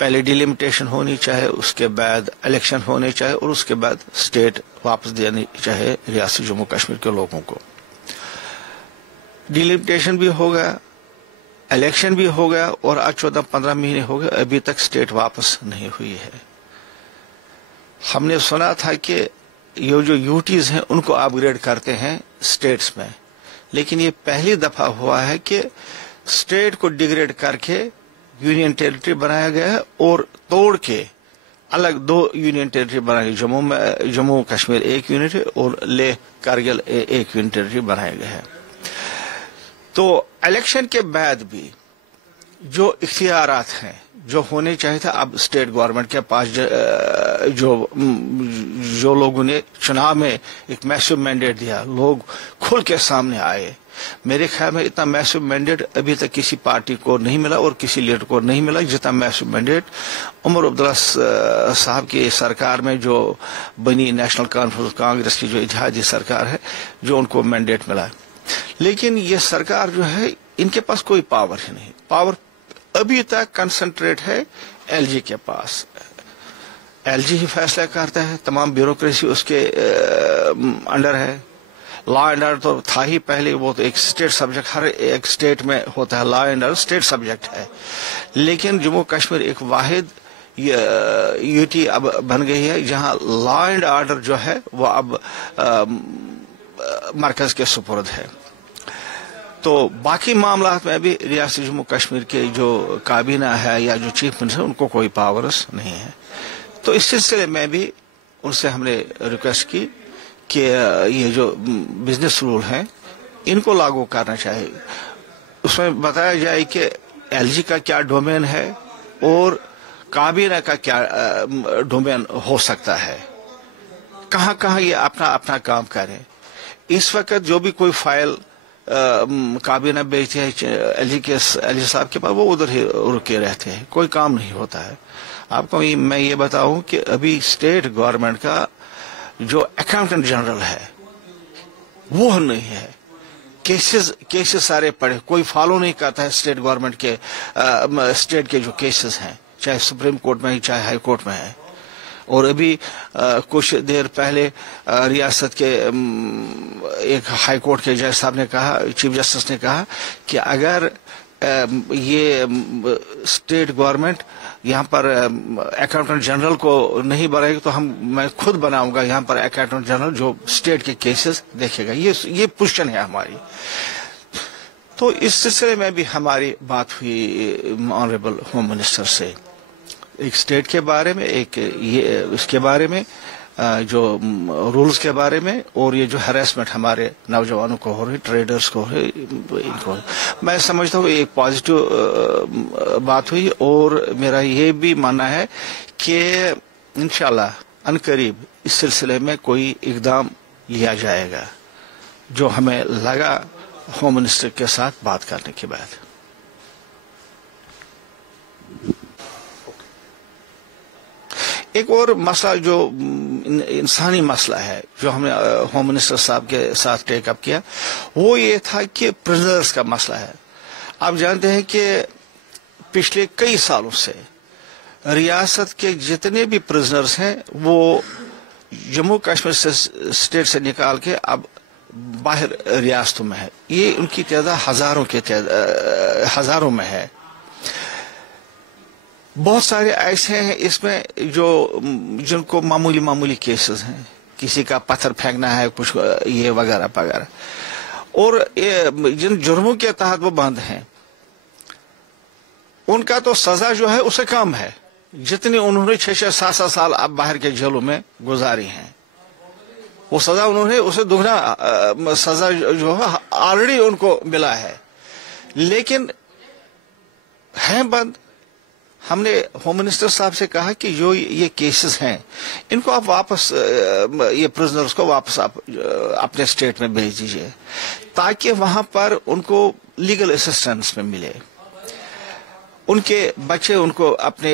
پہلے ڈیلیمیٹیشن ہونی چاہے، اس کے بعد الیکشن ہونے چاہے، اور اس کے بعد اسٹیٹ واپس دینی چاہے ریاست جموں کشمیر کے لوگوں کو۔ ڈیلیمیٹیشن بھی ہو گیا، الیکشن بھی ہو گیا، اور آج 14-15 مہینے ہو گئے، ابھی تک اسٹیٹ واپس نہیں ہوئی ہے۔ ہم نے سنا تھا کہ یہ جو یوٹیز ہیں ان کو اپ گریڈ کرتے ہیں اسٹیٹس میں، لیکن یہ پہلی دفعہ ہوا ہے کہ اسٹیٹ کو ڈیگریڈ کر کے یونین ٹیریٹری بنایا گیا ہے، اور توڑ کے الگ 2 یونین ٹیریٹری بنائی گئی، جموں کشمیر ایک یونٹ اور لیہ کارگل ایک یونین ٹیریٹری بنایا گیا ہے۔ تو الیکشن کے بعد بھی جو اختیارات ہیں جو ہونے چاہیے تھا، اب اسٹیٹ گورنمنٹ کے پاس جو لوگوں نے چناؤ میں ایک میسو مینڈیٹ دیا، لوگ کھل کے سامنے آئے۔ میرے خیال میں اتنا میسو مینڈیٹ ابھی تک کسی پارٹی کو نہیں ملا اور کسی لیڈر کو نہیں ملا جتنا میسو مینڈیٹ عمر عبداللہ صاحب کی سرکار میں جو بنی نیشنل کانفرنس کانگریس کی جو اتحادی سرکار ہے، جو ان کو مینڈیٹ ملا۔ لیکن یہ سرکار جو ہے ان کے پاس کوئی پاور ہی نہیں، پاور ابھی تک کنسنٹریٹ ہے ایل جی کے پاس۔ ایل جی ہی فیصلہ کرتا ہے، تمام بیوروکریسی اس کے انڈر ہے۔ لا اینڈ آرڈر تو تھا ہی پہلے، وہ تو ایک اسٹیٹ سبجیکٹ، ہر ایک اسٹیٹ میں ہوتا ہے، law and order state subject ہے۔ لیکن جموں کشمیر ایک واحد یوٹی اب بن گئی ہے جہاں لا اینڈ آرڈر جو ہے وہ اب مرکز کے سپرد ہے۔ تو باقی معاملات میں بھی ریاست جموں کشمیر کے جو کابینہ ہے یا جو چیف منسٹر ان کو کوئی پاورز نہیں ہے۔ تو اس سلسلے میں بھی ان سے ہم نے ریکویسٹ کی کہ یہ جو بزنس رول ہیں ان کو لاگو کرنا چاہیے، اس میں بتایا جائے کہ ایل جی کا کیا ڈومین ہے اور کابینہ کا کیا ڈومین ہو سکتا ہے، کہاں کہاں یہ اپنا اپنا کام کریں۔ اس وقت جو بھی کوئی فائل کابینہ بھیجتے ہیں ایل جی صاحب کے پاس، وہ ادھر ہی رکے رہتے ہیں، کوئی کام نہیں ہوتا ہے۔ آپ کو میں یہ بتاؤں کہ ابھی اسٹیٹ گورنمنٹ کا جو اکاؤنٹنٹ جنرل ہے وہ نہیں ہے، کیسز سارے پڑے، کوئی فالو نہیں کرتا ہے اسٹیٹ گورنمنٹ کے اسٹیٹ کے جو کیسز ہیں، چاہے سپریم کورٹ میں ہی چاہے ہائی کورٹ میں ہے۔ اور ابھی کچھ دیر پہلے ریاست کے ایک ہائی کورٹ کے جج صاحب نے کہا، چیف جسٹس نے کہا کہ اگر یہ اسٹیٹ گورنمنٹ یہاں پر اکاؤنٹنٹ جنرل کو نہیں بنائے گی تو میں خود بناؤں گا یہاں پر اکاؤنٹنٹ جنرل جو اسٹیٹ کے کیسز دیکھے گا۔ یہ پوزیشن ہے ہماری۔ تو اس سلسلے میں بھی ہماری بات ہوئی آنریبل ہوم منسٹر سے، ایک اسٹیٹ کے بارے میں، ایک یہ اس کے بارے میں جو رولز کے بارے میں، اور یہ جو ہراسمنٹ ہمارے نوجوانوں کو ہو رہی، ٹریڈرز کو ہو رہی، ان کو میں سمجھتا ہوں ایک پازیٹو بات ہوئی۔ اور میرا یہ بھی ماننا ہے کہ انشاءاللہ عنقریب اس سلسلے میں کوئی اقدام لیا جائے گا، جو ہمیں لگا ہوم منسٹر کے ساتھ بات کرنے کے بعد۔ ایک اور مسئلہ جو انسانی مسئلہ ہے جو ہم نے ہوم منسٹر صاحب کے ساتھ ٹیک اپ کیا، وہ یہ تھا کہ پرزنرز کا مسئلہ ہے۔ آپ جانتے ہیں کہ پچھلے کئی سالوں سے ریاست کے جتنے بھی پرزنرز ہیں وہ جموں کشمیر سے اسٹیٹ سے نکال کے اب باہر ریاستوں میں ہے۔ یہ ان کی تعداد ہزاروں میں ہے۔ بہت سارے ایسے ہیں اس میں جن کو معمولی کیسز ہیں، کسی کا پتھر پھینکنا ہے، کچھ یہ وغیرہ وغیرہ، اور جن جرموں کے تحت وہ بند ہیں ان کا تو سزا جو ہے اس سے کم ہے، جتنی انہوں نے 6-7 سال اب باہر کے جیلوں میں گزاری ہیں، وہ سزا انہوں نے اسے دگنا سزا جو ہے آلریڈی ان کو ملا ہے، لیکن ہیں بند۔ ہم نے ہوم منسٹر صاحب سے کہا کہ جو یہ کیسز ہیں ان کو آپ واپس، یہ پرزنرز کو واپس آپ اپنے اسٹیٹ میں بھیج دیجئے تاکہ وہاں پر ان کو لیگل اسسٹنس میں ملے، ان کے بچے ان کو اپنے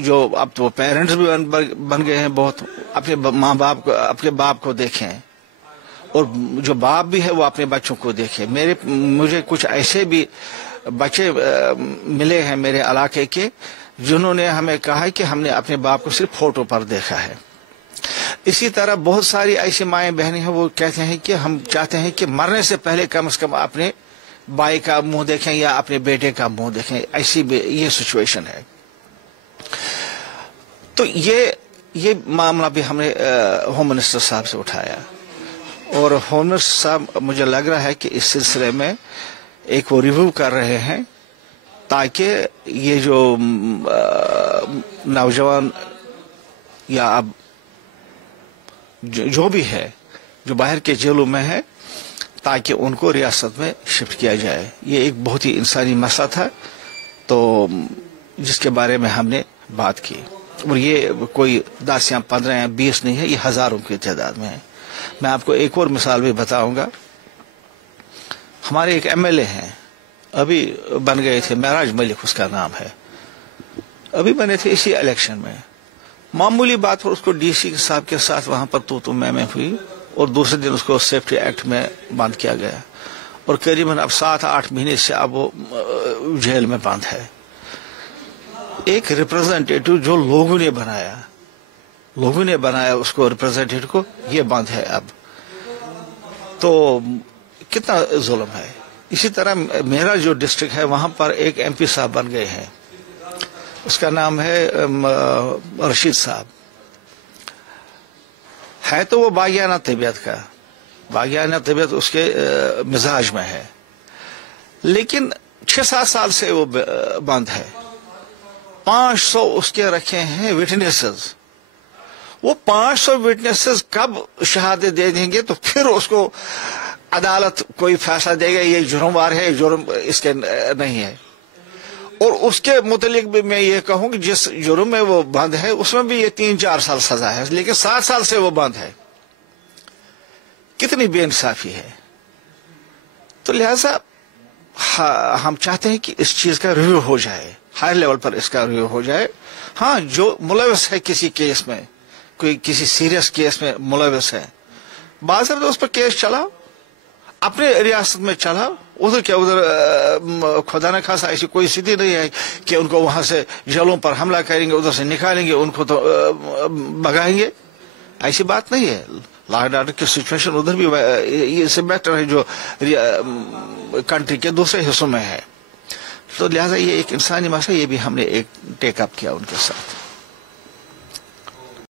جو اب تو پیرنٹس بھی بن گئے ہیں بہت، اپنے ماں باپ کو، اپنے باپ کو دیکھیں، اور جو باپ بھی ہے وہ اپنے بچوں کو دیکھے۔ مجھے کچھ ایسے بھی بچے ملے ہیں میرے علاقے کے جنہوں نے ہمیں کہا کہ ہم نے اپنے باپ کو صرف فوٹو پر دیکھا ہے. اسی طرح بہت ساری ایسی مائیں بہنیں ہیں وہ کہتے ہیں کہ ہم چاہتے ہیں کہ مرنے سے پہلے کم از کم اپنے بھائی کا منہ دیکھیں یا اپنے بیٹے کا منہ دیکھیں. ایسی یہ سچویشن ہے. تو یہ معاملہ بھی ہم نے ہوم منسٹر صاحب سے اٹھایا اور ہوم منسٹر صاحب مجھے لگ رہا ہے کہ اس سلسلے میں ایک وہ ریویو کر رہے ہیں تاکہ یہ جو نوجوان یا اب جو بھی ہے جو باہر کے جیلوں میں ہے تاکہ ان کو ریاست میں شفٹ کیا جائے. یہ ایک بہت ہی انسانی مسئلہ تھا تو جس کے بارے میں ہم نے بات کی اور یہ کوئی 10 یا 15 یا 20 نہیں ہے, یہ ہزاروں کی تعداد میں ہے. میں آپ کو ایک اور مثال بھی بتاؤں گا. ہمارے ایک ایم ایل اے ہیں ابھی بن گئے تھے, معراج ملک اس کا نام ہے, ابھی بنے تھے اسی الیکشن میں. معمولی بات پر اس کو ڈی سی صاحب کے ساتھ وہاں پر تو میں ہوئی اور دوسرے دن اس کو سیفٹی ایکٹ میں بند کیا گیا اور قریباً اب 7-8 مہینے سے اب وہ جیل میں بند ہے. ایک ریپرزینٹیٹو جو لوگوں نے بنایا اس کو ریپرزینٹیٹو کو, یہ بند ہے اب. تو کتنا ظلم ہے. اسی طرح میرا جو ڈسٹرکٹ ہے وہاں پر ایک ایم پی صاحب بن گئے ہیں, اس کا نام ہے رشید صاحب. ہے تو وہ باغیانہ طبیعت کا, باغیانہ طبیعت اس کے مزاج میں ہے, لیکن 6-7 سال سے وہ بند ہے. 500 اس کے رکھے ہیں وٹنسز. وہ 500 وٹنسز کب شہادت دے دیں گے تو پھر اس کو عدالت کوئی فیصلہ دے گا یہ جرموار ہے, جرم اس کے نہیں ہے. اور اس کے متعلق بھی میں یہ کہوں کہ جس جرم میں وہ بند ہے اس میں بھی یہ 3-4 سال سزا ہے, لیکن 7 سال سے وہ بند ہے. کتنی بے انصافی ہے. تو لہذا ہم چاہتے ہیں کہ اس چیز کا ریویو ہو جائے, ہائی لیول پر اس کا ریویو ہو جائے. ہاں, جو ملوث ہے کسی کیس میں, کوئی کسی سیریس کیس میں ملوث ہے, باضابطہ اس پر کیس چلاؤ, اپنے ریاست میں چلاؤ. ادھر کیا ادھر خدا نہ خاصا ایسی کوئی استھتی نہیں ہے کہ ان کو وہاں سے جیلوں پر حملہ کریں گے, ادھر سے نکالیں گے, ان کو تو بگائیں گے. ایسی بات نہیں ہے. لا اینڈ آرڈر کی سچویشن ادھر بھی اس سے بیٹر ہے جو کنٹری کے دوسرے حصوں میں ہے. تو لہٰذا یہ ایک انسانی مسئلہ, یہ بھی ہم نے ایک ٹیک اپ کیا ان کے ساتھ.